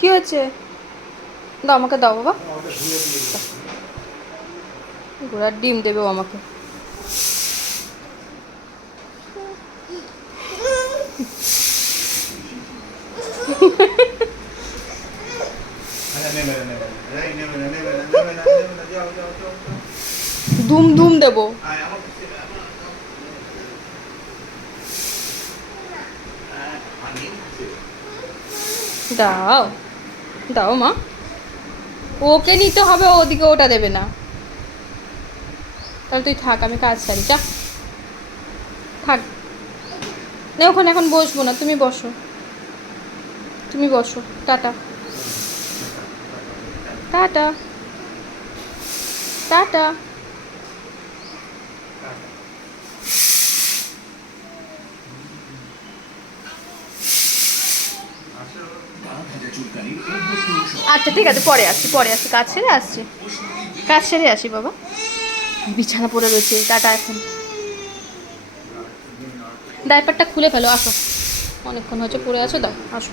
কি হয়েছে? দাও আমাকে, দাও বাবা। ঘোড়ার ডিম দেবে ও আমাকে। ধুম ধুম দেবো। দাও, দাও মা। ওকে নিতে হবে, ওদিকে ওটা দেবে না। তাহলে তুই থাক, আমি কাজ সারি, যা থাক। না ওখানে এখন বসবো না, তুমি বসো, তুমি বসো। Tata, tata, tata. আচ্ছা ঠিক আছে, পরে আসছি, পরে আসছি, কাজ সেরে আসছি, কাজ সেরে আসি বাবা। বিছানা পড়ে রয়েছে, টাটা এখন। ডাইপারটা খুলে ফেলো, আসো, অনেকক্ষণ হয়েছে পড়ে আছো, দাও আসো।